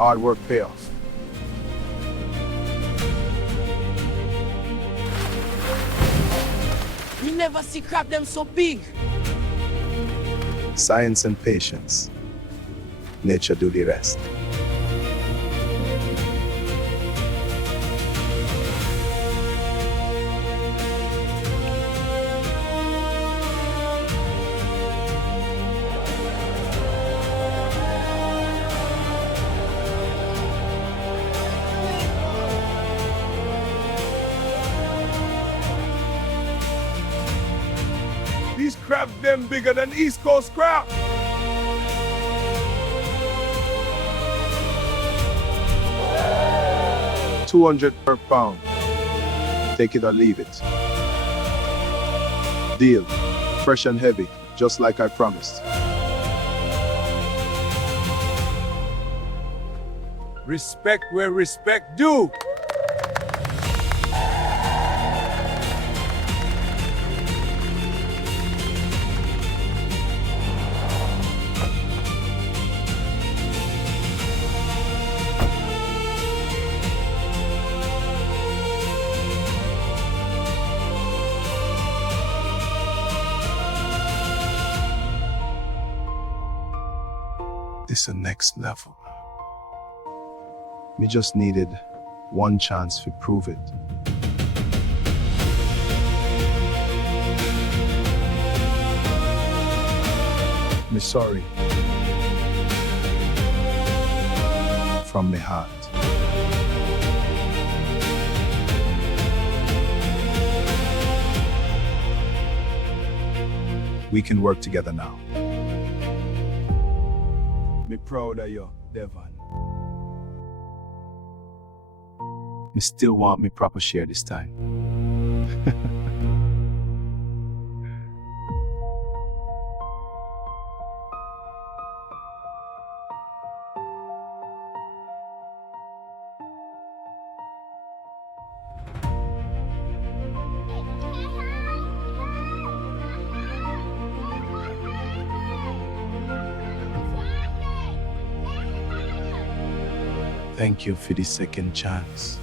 Hard work pay off. You never see crab them so big. Science and patience. Nature do the rest. These crabs them bigger than East Coast crab. $200 per pound. Take it or leave it. Deal. Fresh and heavy, just like I promised. Respect where respect due. This is next level. Me just needed one chance to prove it. Me sorry. From me heart. We can work together now. Me proud of you, Devon. Me still want me proper share this time. Thank you for the second chance.